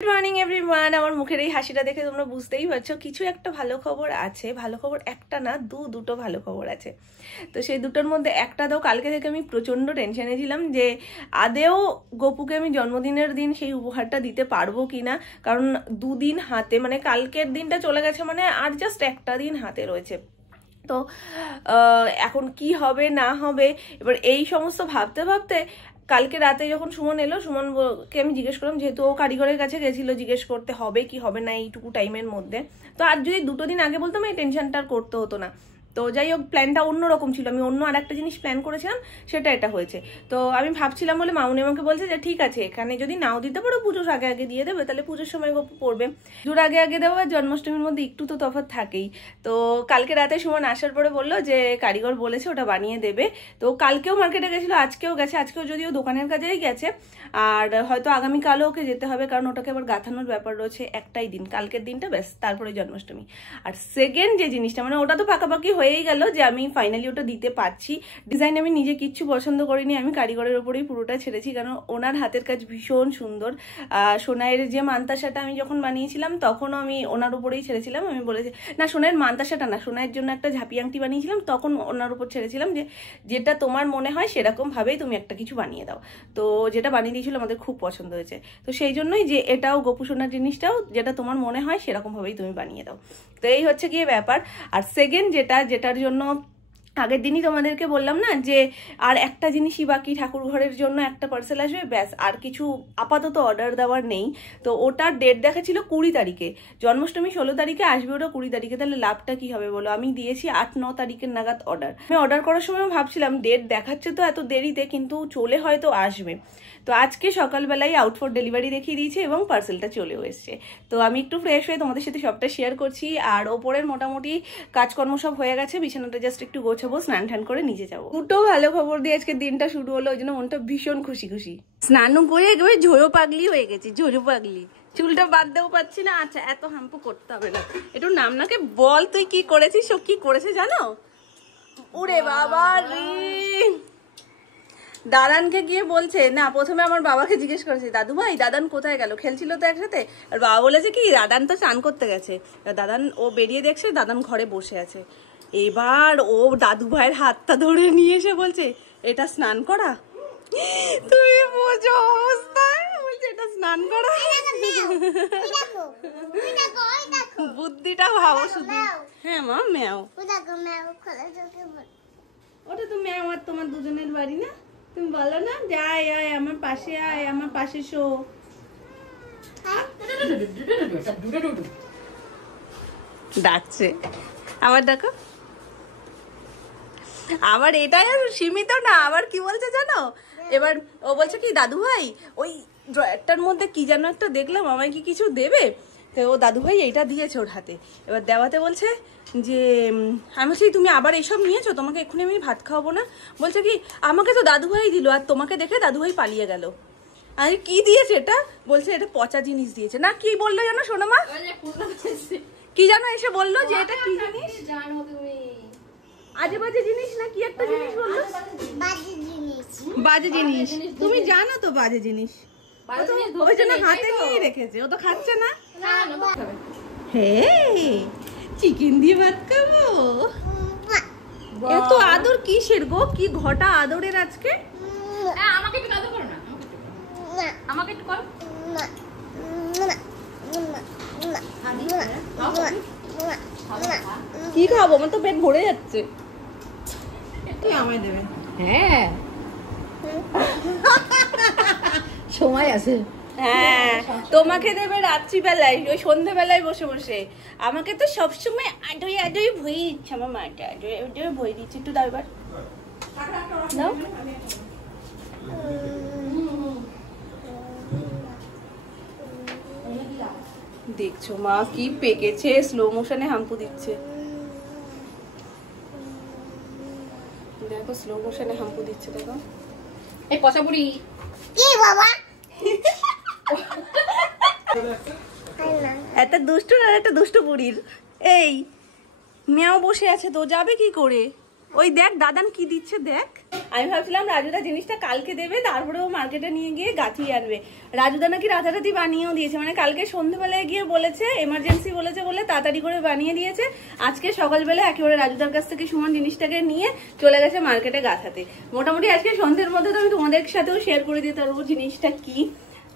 Good morning everyone. আমার মুখের এই হাসিটা দেখে তোমরা বুঝতেই পারছো কিছু একটা ভালো খবর আছে। ভালো খবর একটা না, দুটো ভালো খবর আছে। তো সেই দুটোর মধ্যে একটা তো কালকে থেকে আমি প্রচণ্ড টেনশনে ছিলাম যে আদেও গোপুকে আমি জন্মদিনের দিন সেই উপহারটা দিতে পারবো কিনা, কারণ দুদিন হাতে, মানে কালকের দিনটা চলে গেছে, মানে আর জাস্ট একটা দিন হাতে রয়েছে। তো এখন কি হবে না হবে, এবার এই সমস্ত ভাবতে ভাবতে কালকে রাতে যখন সুমন এলো, সুমনকে আমি জিজ্ঞেস করলাম, যেহেতু ও কারিগরের কাছে গেছিল জিজ্ঞেস করতে হবে কি হবে না এইটুকু টাইমের মধ্যে। তো আর যদি দুটো দিন আগে বলতাম এই টেনশনটা আর করতে হতো না। তো যাই হোক, প্ল্যানটা অন্যরকম ছিল, আমি অন্য আর একটা জিনিস প্ল্যান করেছিলাম, সেটা এটা হয়েছে। তো আমি ভাবছিলাম বলে মামুনি আমাকে বলছে যে ঠিক আছে, এখানে যদি নাও দিতে পারো পুজোর আগে আগে দিয়ে দেবে, তাহলে পুজোর সময় গপ্প পড়বে। পুজোর আগে আগে দেবো আর জন্মাষ্টমীর মধ্যে একটু তো তফাৎ থাকেই। তো কালকে রাতে সুমন আসার পরে বললো যে কারিগর বলেছে ওটা বানিয়ে দেবে। তো কালকেও মার্কেটে গেছিলো, আজকেও গেছে, আজকেও যদিও দোকানের কাজেই গেছে, আর হয়তো আগামীকালও ওকে যেতে হবে, কারণ ওটাকে আবার গাঁথানোর ব্যাপার রয়েছে। একটাই দিন, কালকের দিনটা, ব্যাস তারপরে জন্মাষ্টমী। আর সেকেন্ড যে জিনিসটা, মানে ওটা তো পাকাপাকি হয়েই গেল যে আমি ফাইনালি ওটা দিতে পারছি। ডিজাইন আমি নিজে কিচ্ছু পছন্দ করিনি, আমি কারিগরের ওপরেই পুরোটা ছেড়েছি, কারণ ওনার হাতের কাজ ভীষণ সুন্দর। সোনাইয়ের যে মান্তাসাটা আমি যখন বানিয়েছিলাম তখনও আমি ওনার উপরেই ছেড়েছিলাম। আমি বলেছি না, সোনাইয়ের মান্তাসাটা না, সোনাইয়ের জন্য একটা ঝাঁপি আংটি বানিয়েছিলাম, তখন ওনার উপর ছেড়েছিলাম যে যেটা তোমার মনে হয় সেরকম ভাবেই তুমি একটা কিছু বানিয়ে দাও। তো যেটা বানিয়ে দিয়েছিল আমাদের খুব পছন্দ হয়েছে। তো সেই জন্যই যে এটাও গোপু সোনার জিনিসটাও যেটা তোমার মনে হয় সেরকম ভাবেই তুমি বানিয়ে দাও। তো এই হচ্ছে গিয়ে ব্যাপার। আর সেকেন্ড যেটার জন্য আগের দিনই তোমাদেরকে বললাম না যে আর একটা জিনিসই বাকি, ঠাকুর ঘরের জন্য একটা পার্সেল আসবে, ব্যাস আর কিছু আপাতত অর্ডার দেওয়ার নেই। তো ওটার ডেট দেখা ছিল 20 তারিখে, জন্মাষ্টমী 16 তারিখে আসবে, ওটা 20 তারিখে। তাহলে লাভটা কি হবে বলো? আমি দিয়েছি 8-9 তারিখের নাগাদ অর্ডার। আমি অর্ডার করার সময় ভাবছিলাম ডেট দেখাচ্ছে তো এত দেরিতে, কিন্তু চলে হয়তো আসবে। তো আজকে সকালবেলায় আউট ফর ডেলিভারি দেখিয়ে দিয়েছে এবং পার্সেলটা চলেও এসছে। তো আমি একটু ফ্রেশ হয়ে তোমাদের সাথে সবটা শেয়ার করছি। আর ওপরের মোটামুটি কাজকর্ম সব হয়ে গেছে, বিছানাটা জাস্ট একটু গোছাবো, স্নান টান করে নিচে যাবো। দুটো ভালো খবর দিয়ে আজকে দিনটা শুরু হলো, ওই জন্য মনটা ভীষণ খুশি খুশি। স্নান করে একেবারে ঝোড়ো পাগলি হয়ে গেছি, ঝোড়ো পাগলি। চুলটা বাদ দেও পাচ্ছি না। আচ্ছা, এত হাম্পু করতে হবে না, একটু নামনাকে বল তুই কি করেছিস। ও কি করেছে জানো? ওরে বাবা রে, দাদানকে গিয়ে বলছে না, প্রথমে আমার বাবাকে জিজ্ঞেস করেছে দাদু ভাই দাদান কোথায় গেল, খেলছিল তো একসাথে। আর বাবা বলেছে কি দাদান তো স্নান করতে গেছে। দাদান ও বেরিয়ে দেখছে দাদান ঘরে বসে আছে। এবার ও দাদু ভাইয়ের হাতটা ধরে নিয়ে এসে বলছে এটা স্নান করা। তুমি বোঝো অবস্থা, বলছে এটা স্নান করা। বুদ্ধিটা ভাবো শুধু। হ্যাঁ মা, ম্যাও, ওটা তো ম্যাও আর তোমার দুজনের বাড়ি না। তুমি বলো না যে আয় আয় আমার পাশে, আয় আমার পাশে শো। ডাকছে আবার, দেখো আবার। এটা আর সীমিত না, আবার কি বলছে জানো? এবার ও বলছে কি দাদু ভাই ওই ড্রয়ারটার মধ্যে কি যেন একটা দেখলাম, আমায় কি কিছু দেবে? তো ও দাদু ভাই এইটা দিয়েছে ওর হাতে। এবার দেওয়াতে বলছে যে আমি বলছি তুমি আবার এসব নিয়েছো, তোমাকে এক্ষুনি আমি ভাত খাওয়াবো না। বলছে কি আমাকে তো দাদু ভাই দিল, আর তোমাকে দেখে দাদু ভাই পালিয়ে গেল। আর কি দিয়েছে এটা? বলছে এটা পচা জিনিস দিয়েছে। না কি বললো জানো সোনামা? কি জানো এসে বললো যে এটা কি জিনিস, আজে বাজে জিনিস না কি একটা জিনিস বললো। বাজে জিনিস তুমি জানো তো, বাজে জিনিস ওই জন্য হাতে নিয়ে রেখেছে। ও তো খাচ্ছে না। হে চিকেন দিয়ে ভাত খাবো। এত আদর কিসের গো? কি ঘটা আদরের আজকে? আমাকে একটু আদর করো না, আমাকে একটু করো। কি খাবো? আমার তো পেট ভরে যাচ্ছে। তুই আমায় দেবে? হ্যাঁ সময় আছে। হ্যাঁ তোমাকে দেবে রাত্রিবেলায়, ওই সন্ধ্যেবেলায় বসে বসে। আমাকে তো সবসময় আডোই আডোই ভই দিচ্ছে, আমার মাটা আডোই আডোই ভই দিচ্ছে। একটু দাও এবার, দাও। দেখছো মা কি পেকেছে, স্লো মোশনে হাম্পু দিচ্ছে। দেখো স্লো মোশনে হাম্পু দিচ্ছে, দেখো। এই পচা বুড়ি কি বাবা, একটা দুষ্টু আর একটা দুষ্টু বুড়ির এই মেয়াও বসে আছে, তো যাবে কি করে? ওই দেখ দাদান কি দিচ্ছে দেখ। আমি ভাবছিলাম রাজুদা জিনিসটা কালকে দেবে, তারপরে ও মার্কেটে নিয়ে গিয়ে গাঁথিয়ে আনবে। রাজুদা নাকি রাতারাতি বানিয়েও দিয়েছে, মানে কালকে সন্ধ্যেবেলায় গিয়ে বলেছে, এমার্জেন্সি বলেছে বলে তাড়াতাড়ি করে বানিয়ে দিয়েছে। আজকে সকালবেলা একেবারে রাজুদার কাছ থেকে সুমন জিনিসটাকে নিয়ে চলে গেছে মার্কেটে গাঁথাতে। মোটামুটি আজকে সন্ধ্যের মধ্যে তো আমি তোমাদের সাথেও শেয়ার করে দিতে পারবো জিনিসটা কি।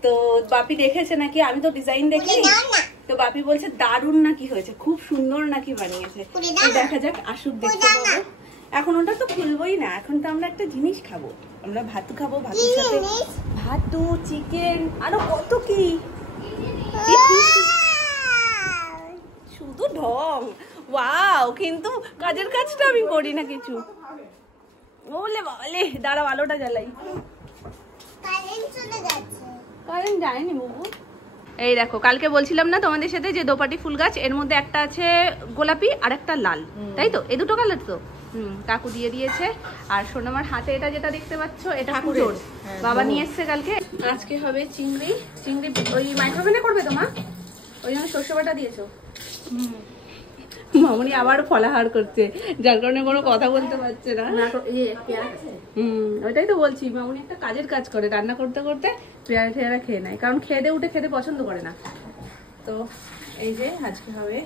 তো বাপি দেখেছে নাকি, আমি তো ডিজাইন দেখিনি, তো বাপি বলছে দারুণ নাকি হয়েছে, খুব সুন্দর নাকি বানিয়েছে। দেখা যাক, আসুক দেখতে পাবো। এখন ওটা তো খুলবোই না, এখন তো আমরা একটা জিনিস খাবো, আমরা ভাতু খাবো, ভাতুর সাথে ভাতু, চিকেন, আরো কত কি। শুধু ঢং, ওয়াও, কিন্তু কাজের কাজটা আমি করি না কিছু। ওলে বাবালে, দাঁড়াও আলোটা জ্বালাই। কারেন্ট যায়নি বাবু। এই দেখো, কালকে বলছিলাম না তোমাদের সাথে যে দোপাটি ফুল গাছ, এর মধ্যে একটা আছে গোলাপি আর একটা লাল, তাই তো? এই দুটো কালার তো কাকু দিয়ে দিয়েছে। আর সোনামার হাতে এটা যেটা দেখতে পাচ্ছ, এটা ঠাকুরের, বাবা নিয়ে এসছে কালকে। আজকে হবে চিংড়ি। চিংড়ি ওই মাইক্রোওভেনে করবে তো মা, ওই জন্য সর্ষে বাটা দিয়েছো। মামনি আবার ফলাহার করছে, যার কারণে কোনো কথা বলতে পারছে না। ওইটাই তো বলছি, মামনি একটা কাজের কাজ করে, রান্না করতে করতে পেয়ারা টেয়ারা খেয়ে নেয়, কারণ খেয়ে উঠে খেতে পছন্দ করে না। তো এই যে আজকে হবে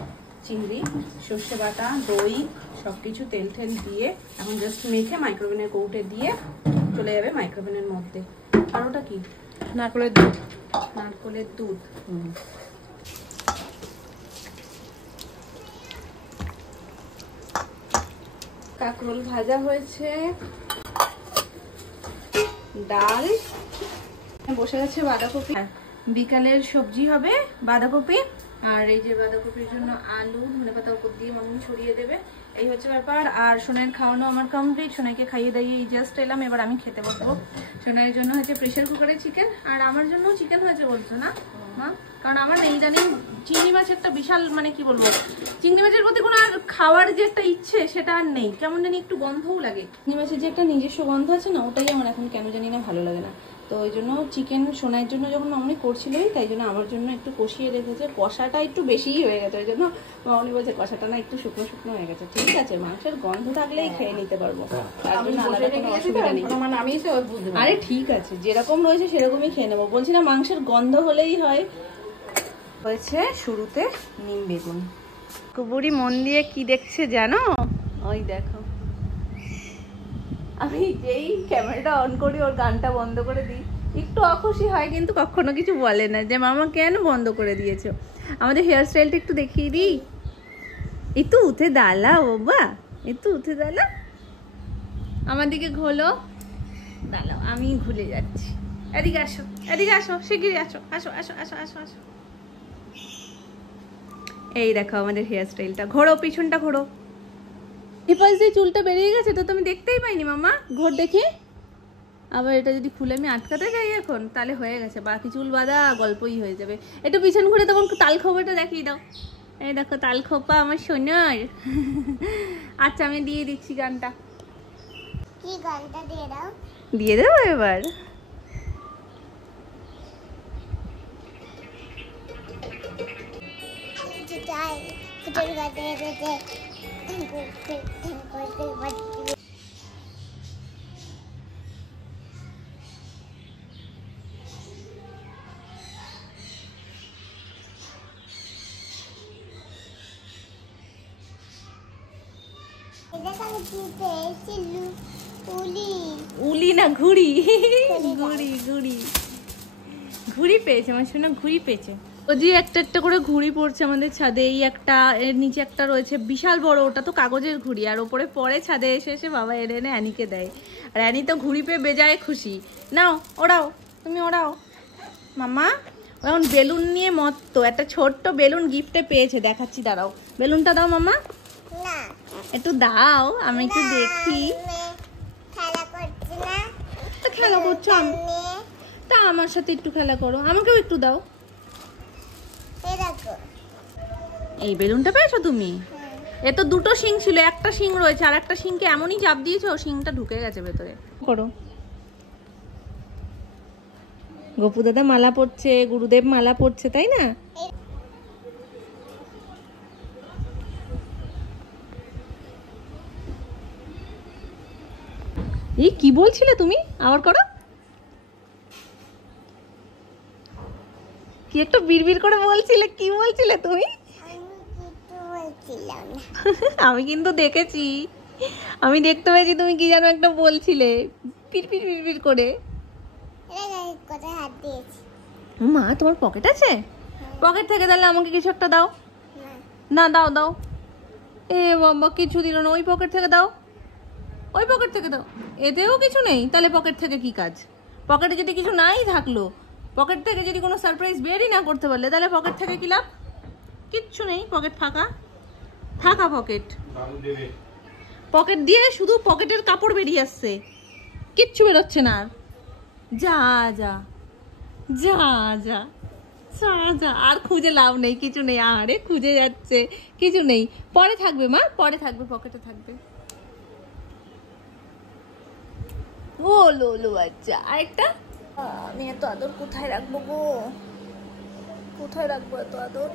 চিংড়ি, সর্ষে বাটা, দই, সবকিছু তেল টেল দিয়ে এখন জাস্ট মেখে মাইক্রোওভেনের কৌটে দিয়ে চলে যাবে মাইক্রোওভেনের মধ্যে। আর ওটা কি? নারকেলের দুধ। নারকেলের দুধ। কাঁকরোল ভাজা হয়েছে, ডাল, বসে গেছে বাঁধাকপি। বিকালের সবজি হবে বাঁধাকপি, আর এই যে বাঁধাকপির জন্য আলু, ধনেপাতা উপর দিয়ে মামনি ছড়িয়ে দেবে। এই হচ্ছে ব্যাপার। আর সোনাইয়ের খাওয়ানো আমার কমপ্লিট, সোনাইকে খাইয়ে দাইয়ে এই জাস্ট এলাম, এবার আমি খেতে বসবো। সোনাইয়ের জন্য হচ্ছে প্রেশার কুকারে চিকেন, আর আমার জন্য চিকেন হয়েছে বলছো না মা? কারণ আমার এই জানি চিংড়ি মাছ একটা বিশাল, মানে কি বলবো, চিংড়ি মাছের প্রতি কোনো আর খাওয়ার যে একটা ইচ্ছে সেটা আর নেই, কেমন জানি একটু গন্ধও লাগে। চিংড়ি মাছের যে একটা নিজস্ব গন্ধ আছে না, ওটাই আমার এখন কেন জানি না ভালো লাগে না। তো ওই জন্য চিকেন সোনাইয়ের জন্য যখন মামনি করছিলই, তাই জন্য আমার জন্য একটু কষিয়ে রেখেছে। কষাটা একটু বেশিই হয়ে গেছে, ওই জন্য মামনি বলছে কষাটা না একটু শুকনো শুকনো হয়ে গেছে। ঠিক আছে, মাংসের গন্ধ থাকলেই খেয়ে নিতে পারবো, তার জন্য আলাদা কোনো অসুবিধা নেই। আরে ঠিক আছে, যেরকম রয়েছে সেরকমই খেয়ে নেবো। বলছি না, মাংসের গন্ধ হলেই হয়। হয়েছে শুরুতে নিম বেগুন। কুবুরি মন দিয়ে কি দেখছে জানো? ওই দেখো, আমি যেই ক্যামেরাটা অন করি ওর গানটা বন্ধ করে দিই, একটু অখুশি হয় কিন্তু কখনো কিছু বলে না যে মামা কেন বন্ধ করে দিয়েছো। আমাদের হেয়ার স্টাইলটা একটু দেখিয়ে দিই। একটু উঠে দাঁড়া বাবা, একটু উঠে দাঁড়া, আমার দিকে ঘোলো, দাঁড়াও আমি ঘুরে যাচ্ছি। এদিকে আসো, এদিকে আসো, শিগগিরই আসো, আসো আসো আসো আসো আসো। এই দেখো আমাদের হেয়ার স্টাইলটা, ঘোরো পিছনটা ঘোরো। এপাশ দিয়ে চুলটা বেরিয়ে গেছে তো তুমি দেখতেই পাইনি মামা, ঘোর দেখি। আবার এটা যদি খুলে আমি আটকাতে যাই এখন, তাহলে হয়ে গেছে, বাকি চুল বাঁধা গল্পই হয়ে যাবে। একটু পিছন ঘুরে তখন তাল খোপাটা দেখিয়ে দাও। এই দেখো তাল খোপা আমার সোনার। আচ্ছা আমি দিয়ে দিচ্ছি গানটা। কি গানটা দিয়ে দাও? দিয়ে দেবো এবার। উলি না ঘুড়ি, ঘুড়ি ঘুড়ি ঘুড়ি পেয়েছে আমার সোনা, ঘুড়ি পেয়েছে। ও যে একটা একটা করে ঘুড়ি পড়ছে আমাদের ছাদে। এই একটা, এর নিচে একটা রয়েছে বিশাল বড়, ওটা তো কাগজের ঘুড়ি, আর ওপরে পরে ছাদে এসে এসে বাবা এনে এনে অ্যানিকে দেয়, আর অ্যানি তো ঘুড়ি পেয়ে বেজায় খুশি। নাও ওড়াও, তুমি ওড়াও মামা। এখন বেলুন নিয়ে মত্ত, একটা ছোট্ট বেলুন গিফটে পেয়েছে, দেখাচ্ছি দাঁড়াও। বেলুনটা দাও মামা, একটু দাও আমি একটু দেখি। খেলা করছো তা আমার সাথে একটু খেলা করো, আমাকেও একটু দাও। এই বেলুনটা পেয়েছো তুমি? এ তো দুটো শিং ছিল, একটা শিং রয়েছে, আর একটা শিংকে এমনই চাপ দিয়েছো শিংটা ঢুকে গেছে ভেতরে। করো। গোপু দাদা মালা পড়ছে, গুরুদেব মালা পড়ছে, তাই না? এই কি বলছিলে তুমি? আবার করো। কি একটা বিড়বিড় করে বলছিলে, কি বলছিলে তুমি? আমি কিন্তু দেখেছি, আমি দেখতে পেয়েছি তুমি কি যেন একটা বলছিলে পিড়পিড় পিড়পিড় করে। মা তোমার পকেট আছে? পকেট থেকে তাহলে আমাকে কিছু একটা দাও না। দাও দাও। এ বাবা কিছু দিল না। ওই পকেট থেকে দাও, ওই পকেট থেকে দাও। এতেও কিছু নেই, তাহলে পকেট থেকে কি কাজ? পকেটে যদি কিছু নাই থাকলো, পকেট থেকে যদি কোনো সারপ্রাইজ বেরই না করতে পারলে, তাহলে পকেট থেকে কি লাভ? কিচ্ছু নেই, পকেট ফাঁকা। ফাঁকা পকেট। পকেট দিয়ে শুধু পকেটের কাপড় বেরিয়ে আসছে, কিচ্ছু বেরোচ্ছে না। আর যা যা যা যা যা যা, আর খুঁজে লাভ নেই, কিছু নেই। আরে খুঁজে যাচ্ছে, কিছু নেই। পরে থাকবে মা, পরে থাকবে, পকেটে থাকবে। ও লো লো বাচ্চা। আরেকটা। আমি এত আদর কোথায় রাখবো গো? কোথায় রাখবো এত আদর?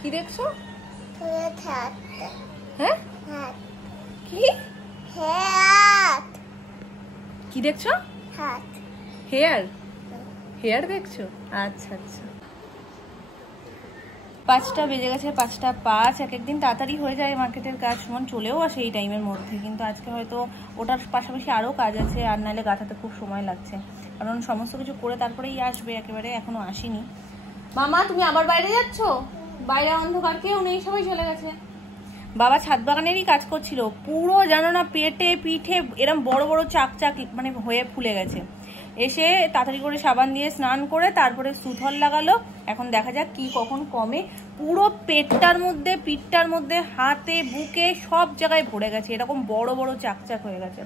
কি দেখছো? হ্যাঁ কি কি দেখছো? হেয়ার। হেয়ার দেখছো? আচ্ছা আচ্ছা। 5টা বেজে গেছে, 5টা 5। এক একদিন তাড়াতাড়ি হয়ে যায় মার্কেটের কাজ, সুমন চলেও আসে এই টাইমের মধ্যে, কিন্তু আজকে হয়তো ওটার পাশাপাশি আরও কাজ আছে, আর নাহলে গাঁথাতে খুব সময় লাগছে, কারণ সমস্ত কিছু করে তারপরেই আসবে, একেবারে এখনো আসেনি। মামা তুমি আবার বাইরে যাচ্ছ? বাইরে অন্ধকার, কেউ নেই, সবাই চলে গেছে। বাবা ছাদ বাগানেরই কাজ করছিল, পুরো জানো না পেটে পিঠে এরম বড় বড় চাক চাক মানে হয়ে ফুলে গেছে। এসে তাড়াতাড়ি করে সাবান দিয়ে স্নান করে তারপরে সুথল লাগালো। এখন দেখা যাক কি কখন কমে। পুরো পেটটার মধ্যে, পিঠটার মধ্যে, হাতে, বুকে সব জায়গায় ভরে গেছে, এরকম বড় বড় চাক চাক হয়ে গেছে।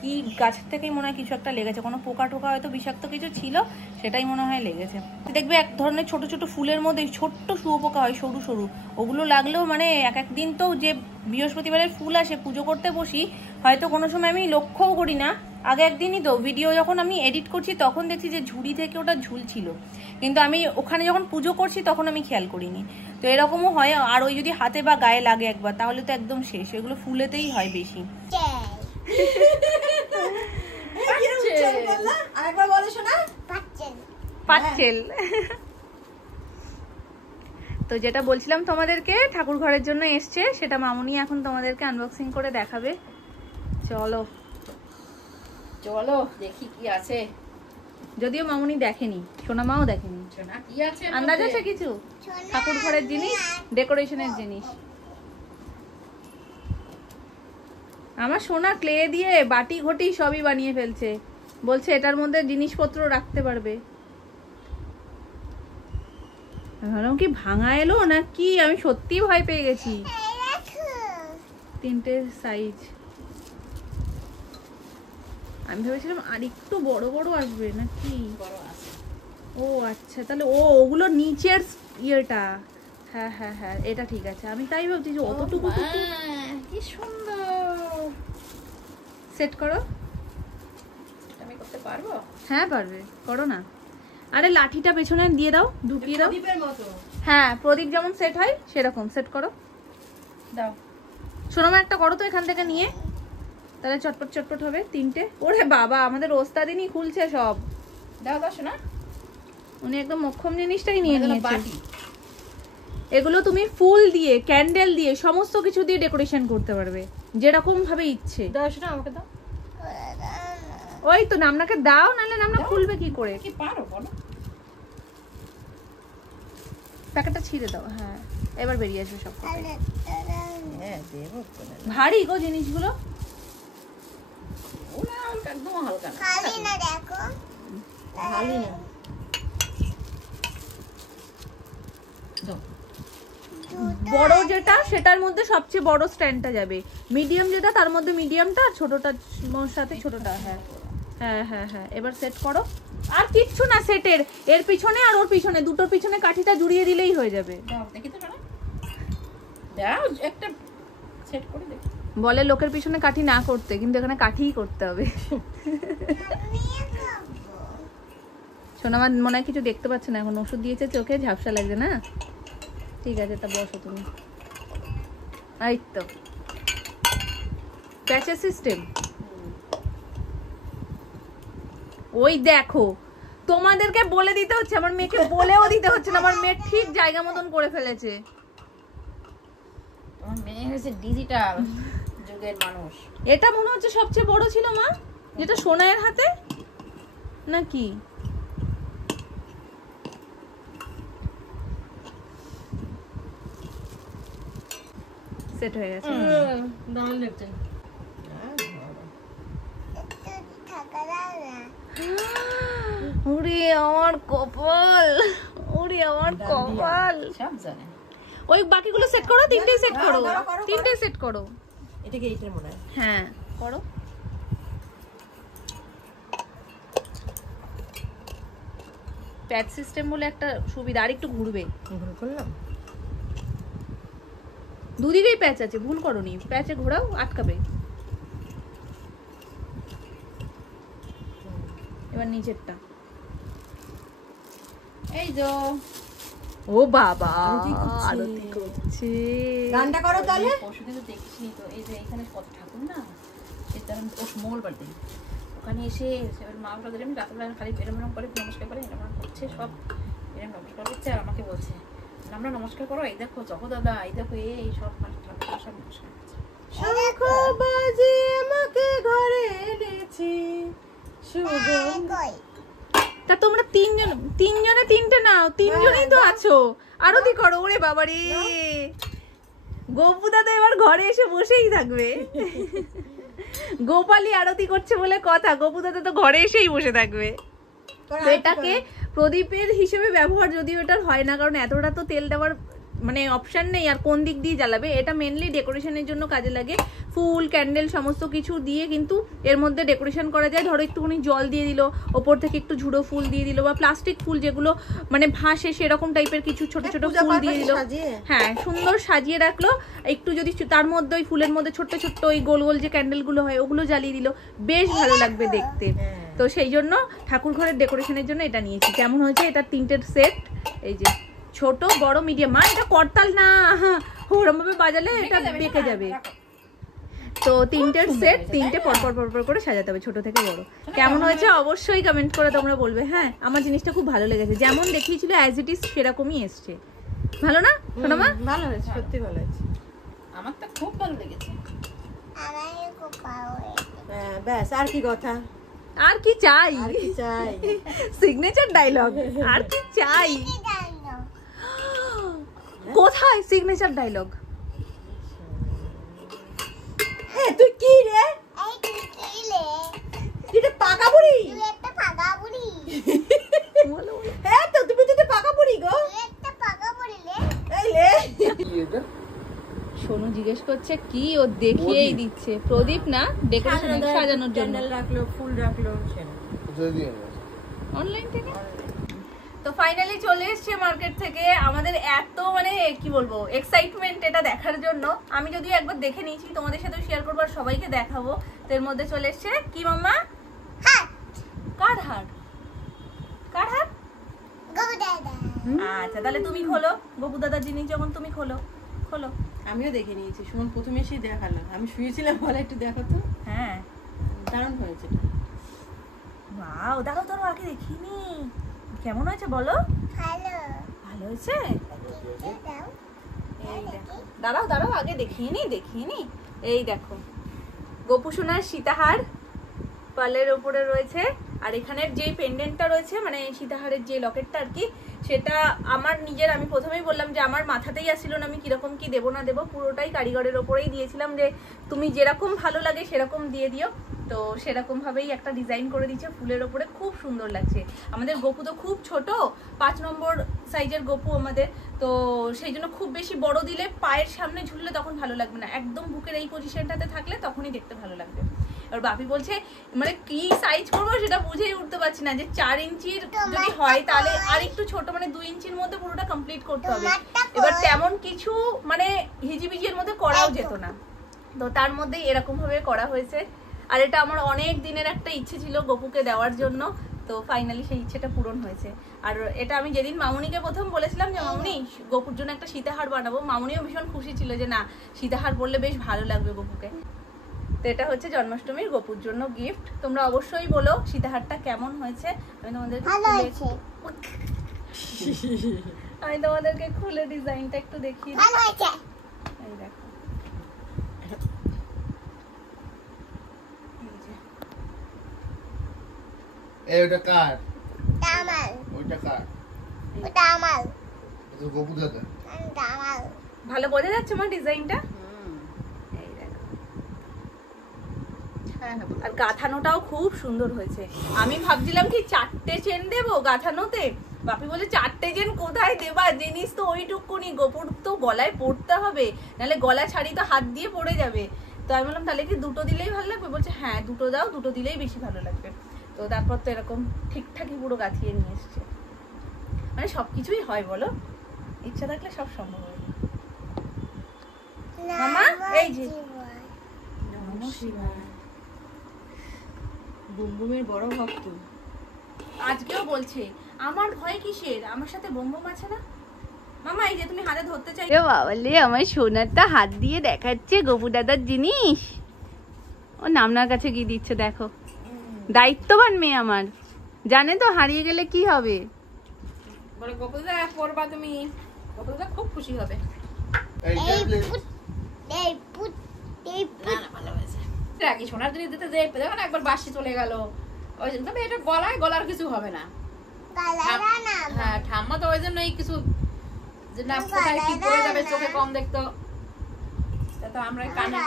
কি গাছের থেকেই মনে হয় কিছু একটা লেগেছে, কোনো পোকা টোকা হয়তো বিষাক্ত কিছু ছিল, সেটাই মনে হয় লেগেছে। দেখবে এক ধরনের ছোট ছোট ফুলের মধ্যে ছোট্ট শুয়োপোকা হয়, সরু সরু, ওগুলো লাগলেও মানে এক একদিন তো যে বৃহস্পতিবারের ফুল আসে পুজো করতে বসি, হয়তো কোনো সময় আমি লক্ষ্যও করি না। আগে একদিনই তো ভিডিও যখন আমি এডিট করছি তখন দেখছি যে ঝুড়ি থেকে ওটা ঝুলছিল, কিন্তু আমি ওখানে যখন পুজো করছি তখন আমি খেয়াল করিনি। তো এরকমও হয়। আর ওই যদি হাতে বা গায়ে লাগে একবার, তাহলে তো একদম শেষ। এগুলো ফুলেতেই হয় বেশি। পাচ্ছেল। তো যেটা বলছিলাম তোমাদেরকে, ঠাকুর ঘরের জন্য এসছে, সেটা মামুনি এখন তোমাদেরকে আনবক্সিং করে দেখাবে। চলো চলো দেখি কি আছে। যদিও মামুনি দেখেনি, সোনা মাও দেখেনি। সোনা কি আছে? আন্দাজ আছে কিছু? ঠাকুর ঘরের জিনিস, ডেকোরেশনের জিনিস। আমার সোনা ক্লে দিয়ে বাটি ঘটি সবই বানিয়ে ফেলছে, বলছে এটার মধ্যে জিনিসপত্র রাখতে পারবে। ভাবলাম কি ভাঙা এলো না কি, আমি সত্যি ভয় পেয়ে গেছি। 3টে সাইজ। আমি ভেবেছিলাম আর একটু বড় বড় আসবে নাকি। ও আচ্ছা, তাহলে ওগুলো নিচের ইয়েটা। হ্যাঁ হ্যাঁ হ্যাঁ, এটা ঠিক আছে। আমি তাই ভাবছি যে অতটুকু কি সুন্দর। সেট করো। আমি করতে পারবো? হ্যাঁ পারবে, করো না। আরে লাঠিটা পেছনে দিয়ে দাও, ঢুকিয়ে দাও। প্রদীপের মতো। হ্যাঁ প্রদীপ যেমন সেট হয় সেরকম সেট করো। দাও সোনামা একটা করো তো এখান থেকে নিয়ে, তাহলে চটপট চটপট হবে। 3টে। ওরে বাবা, আমাদের ওস্তাদিনই খুলছে সব। দাও দাও শোনা। উনি একদম মোক্ষম জিনিসটাই নিয়ে নিয়েছেন। এগুলো তুমি ফুল দিয়ে, ক্যান্ডেল দিয়ে, সমস্ত কিছু দিয়ে ডেকোরেশন করতে পারবে, যেরকম ভাবে ইচ্ছে। দাও শোনা, আমাকে দাও। ওই তো নামনাকে দাও, নাহলে নামনা খুলবে কি করে? কি পারো বলো। প্যাকেটটা ছিঁড়ে দাও। হ্যাঁ এবার বেরিয়ে আসবে সব। হ্যাঁ দেবো। ভারী গো জিনিসগুলো। ওনা একদম হালকা না। খালি না দেখো। খালি না। বড় যেটা সেটার মধ্যে সবচেয়ে বড় স্ট্যান্ডটা যাবে, মিডিয়াম যেটা তার মধ্যে মিডিয়ামটা, আর ছোটটার সাথে ছোটটা। হ্যাঁ হ্যাঁ হ্যাঁ হ্যাঁ, এবার সেট করো। আর কিচ্ছু না সেটের, এর পিছনে আর ওর পিছনে, দুটোর পিছনে কাঠিটা জুড়িয়ে দিলেই হয়ে যাবে। দাও দেখি তো না। দাও একটা সেট করে দে। বলে লোকের পিছনে কাঠি না করতে, কিন্তু এখানে কাঠিই করতে হবে। শোনো, আমার মনে হয় কিছু দেখতে পাচ্ছে না এখন, ওষুধ দিয়েছে চোখে, ঝাপসা লাগছে না। ঠিক আছে তা বসো তুমি। এই তো প্যাচের সিস্টেম। ওই দেখো, তোমাদেরকে বলে দিতে হচ্ছে, আমার মেয়েকে বলেও দিতে হচ্ছে না, আমার মেয়ে ঠিক জায়গা মতন করে ফেলেছে। আমার মেয়ে হচ্ছে ডিজিটাল যুগের মানুষ। এটা মনে হচ্ছে সবচেয়ে বড় ছিল মা, যেটা সোনায়ের হাতে নাকি? সেট হয়ে গেছে। দারুণ লাগছে। ওরে আমার কপাল, ওরে আমার কপাল। সব জানে। ওই বাকিগুলো সেট করো, তিনটেই সেট করো, তিনটেই সেট করো। এটা কি এইটার মনে হয়? হ্যাঁ করো। প্যাচ সিস্টেম বলে একটা সুবিধা, আর একটু ঘুরবে। ভুল করলাম। দুদিকেই প্যাচ আছে, ভুল করোনি। প্যাচে ঘোরাও, আটকাবে। এবার নিচেরটা। এই যে ও বাবা, আরতি করছে। গানটা করো তাহলে। পরশুদিন তো দেখিসনি তো, এই যে এখানে কত ঠাকুর না, এই তার মঙ্গলবার দিন ওখানে এসে সেবার মা বাবা ধরে রাতবেলা খালি এরম করে নমস্কার করে এরম করছে, সব এরম নমস্কার করছে। আর আমাকে বলছে আমরা নমস্কার করো, এই দেখো জগো দাদা, এই দেখো এই সব ঠাকুর সব নমস্কার করছে। শঙ্খ বাজে আমাকে ঘরে এনেছি তা তোমরা তিনজনে তিনটে নাও, তিনজনেই তো আছো। আরতি করো। ওরে বাবারে, গপু দাদা এবার ঘরে এসে বসেই থাকবে। গোপালী আরতি করছে বলে কথা, গপু দাদা তো ঘরে এসেই বসে থাকবে। এটাকে প্রদীপের হিসেবে ব্যবহার যদিও এটার হয় না, কারণ এতটা তো তেল দেওয়ার মানে অপশন নেই। আর কোন দিক দিয়ে জ্বালাবে, এটা মেনলি ডেকোরেশনের জন্য কাজে লাগে। ফুল ক্যান্ডেল সমস্ত কিছু দিয়ে কিন্তু এর মধ্যে ডেকোরেশন করা যায়। ধরো একটুখানি জল দিয়ে দিল, ওপর থেকে একটু ঝুড়ো ফুল দিয়ে দিল, বা প্লাস্টিক ফুল যেগুলো মানে ভাসে সেরকম টাইপের কিছু ছোট ছোট ফুল দিয়ে দিল। হ্যাঁ, সুন্দর সাজিয়ে রাখলো। একটু যদি তার মধ্যে ওই ফুলের মধ্যে ছোট্ট ছোট্ট ওই গোল গোল যে ক্যান্ডেলগুলো হয় ওগুলো জ্বালিয়ে দিল, বেশ ভালো লাগবে দেখতে। তো সেই জন্য ঠাকুর ঘরের ডেকোরেশনের জন্য এটা নিয়েছি। কেমন হয়েছে এটা? তিনটের সেট। এই যে ছোট বড় মিডিয়াম। মা এটা করতাল না, ওরম ভাবে বাজালে এটা বেঁকে যাবে। তো তিনটের সেট, তিনটে পরপর পরপর করে সাজাতে হবে, ছোট থেকে বড়। কেমন হয়েছে অবশ্যই কমেন্ট করে তোমরা বলবে। হ্যাঁ, আমার জিনিসটা খুব ভালো লেগেছে, যেমন দেখিয়েছিল অ্যাজ ইট ইজ সেরকমই এসছে। ভালো না সোনামা? ভালো হয়েছে, সত্যি ভালো হয়েছে। আমার তো খুব ভালো লেগেছে। হ্যাঁ, ব্যাস আর কি কথা, আর কি চাই? আর কি চাই? সিগনেচার ডায়লগ, আর কি চাই? কোথায় সিগনেচার ডায়লগ? হ্যাঁ, তুই কি রে? তুই তো পাকা বুড়ি। বলো। হ্যাঁ তো তুমি তো পাকা বুড়ি গো। এই লে। সোনু জিজ্ঞেস করছে কি, ও দেখিয়েই দিচ্ছে। প্রদীপ না, ডেকোরেশন সাজানোর জন্য রাখলো, ফুল রাখলো অনলাইন থেকে। তো ফাইনালি চলে এসেছে মার্কেট থেকে। আমাদের এত মানে কি বলবো এক্সাইটমেন্ট এটা দেখার জন্য। আমি যদিও একবার দেখে নিয়েছি, তোমাদের সাথে শেয়ার করবো আর সবাইকে দেখাবো। তো এর মধ্যে চলে এসছে কি মাম্মা? কার হার? কার হার? আচ্ছা, তাহলে তুমি খোলো। গপু দাদার জিনিস যখন তুমি খোলো, খোলো। আমিও দেখে নিয়েছি, সুমন প্রথমে এসেই দেখালাম। আমি শুয়েছিলাম, বলে একটু দেখো তো। হ্যাঁ, দারুণ হয়েছে। ওয়াও, দাঁড়াও দাঁড়াও, আগে দেখিনি। কেমন হয়েছে বলো? ভালো হয়েছে। এই দেখো, দাঁড়াও দাঁড়াও, আগে দেখিয়ে নি। এই দেখো, গপু সোনার সীতাহার পালের ওপরে রয়েছে। আর এখানের যে পেন্ডেন্টটা রয়েছে, মানে সীতাহারের যে লকেটটা আর কি, সেটা আমার নিজের। আমি প্রথমেই বললাম যে আমার মাথাতেই আসছিল না আমি কিরকম কি দেবো না দেবো, পুরোটাই কারিগরের ওপরেই দিয়েছিলাম যে তুমি যেরকম ভালো লাগে সেরকম দিয়ে দিও। তো সেরকম ভাবেই একটা ডিজাইন করে দিচ্ছে ফুলের ওপরে, খুব সুন্দর লাগছে। আমাদের গপু তো খুব ছোট, 5 নম্বর সাইজের গপু আমাদের। তো সেই জন্য খুব বেশি বড় দিলে পায়ের সামনে ঝুললে তখন ভালো লাগবে না, একদম বুকের এই পজিশনটাতে থাকলে তখনই দেখতে ভালো লাগবে। আর বাপি বলছে মানে কি সাইজ করবো সেটা বুঝেই উঠতে পারছি না, যে 4 ইঞ্চির যদি হয় তাহলে আর একটু ছোট, মানে 2 ইঞ্চির মধ্যে পুরোটা কমপ্লিট করতে হবে। এবার তেমন কিছু মানে হিজিবিজির মধ্যে করাও যেত না, তো তার মধ্যে এরকম ভাবে করা হয়েছে। আর এটা আমার অনেক দিনের একটা ইচ্ছে ছিল গপুকে দেওয়ার জন্য, তো ফাইনালি সেই ইচ্ছেটা পূরণ হয়েছে। আর এটা আমি যেদিন মামুনিকে প্রথম বলেছিলাম যে মামুনি গপুর জন্য একটা সীতাহার বানাবো, মামুনিও ভীষণ খুশি ছিল যে না সীতাহার পরলে বেশ ভালো লাগবে গপুকে। তো এটা হচ্ছে জন্মাষ্টমীর গোপুর জন্য গিফট। তোমরা অবশ্যই বলো সীতাহারটা কেমন হয়েছে। আমি তোমাদেরকে খুলে ডিজাইনটা একটু দেখিয়ে দিই। এই দেখো, এই ওটা কার? আমার। ওটা কার? ওটা আমার। এটা গোপু দাদা। এটা আমার। ভালো বোঝা যাচ্ছে আমার ডিজাইনটা? এই দেখো, আর গাঁথানোটাও খুব সুন্দর হয়েছে। আমি ভাবছিলাম কি 4টে চেন দেবো গাঁথানোতে, বাপি বলে 4টে চেন কোথায় দেবা, জিনিস তো ওইটুকুনি, গোপুর তো গলায় পড়তে হবে, নাহলে গলা ছাড়ি তো হাত দিয়ে পড়ে যাবে। তো আমি বললাম তাহলে কি 2টো দিলেই ভালো লাগবে? বলছে হ্যাঁ 2টো দাও, 2টো দিলেই বেশি ভালো লাগবে। তো তারপর তো এরকম ঠিকঠাকই পুরো গাঁথিয়ে নিয়ে এসছে। মানে সবকিছুই হয় বলো, ইচ্ছা থাকলে সব সম্ভব হয়। মামা এই যে বুমবুমের বড় ভক্ত, আজকেও বলছে আমার ভয় কিসের, আমার সাথে বোমবোম আছে না। মামা এই যে তুমি হাতে ধরতে চাই, বাবালে আমার সোনারটা হাত দিয়ে দেখাচ্ছে গোপু দাদার জিনিস। ও নামনার কাছে গিয়ে দিচ্ছে, দেখো দায়িত্ববান মেয়ে আমার, জানে তো হারিয়ে গেলে কি হবে। বলে গোপু দাদা পড়বা তুমি, গোপু দাদা খুব খুশি হবে। রাখি সোনার জিনিস দিতে যে দেখো না একবার বাসি চলে গেল, ওই জন্য তবে এটা গলার কিছু হবে না। হ্যাঁ ঠাম্মা তো ওই জন্যই কিছু যে না কোথায় কি পড়ে যাবে, চোখে কম দেখতো, তো আমরা কানে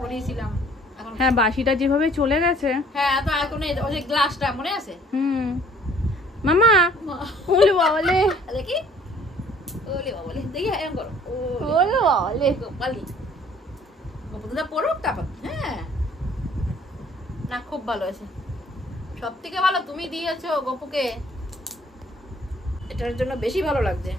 পরিয়েছিলাম। হ্যাঁ বাসিটা যেভাবে চলে গেছে, হ্যাঁ তো এখন ওই যে গ্লাসটা মনে আছে। মামা ওলে বাবালে, দেখি ওলে বাবালে, দেখি এরকম করো, ওলে বাবালে গোপালি গোপু দাদা পড়ুক তারপর। হ্যাঁ না খুব ভালো আছে, সব থেকে ভালো তুমি দিয়েছো গোপুকে, এটার জন্য বেশি ভালো লাগছে।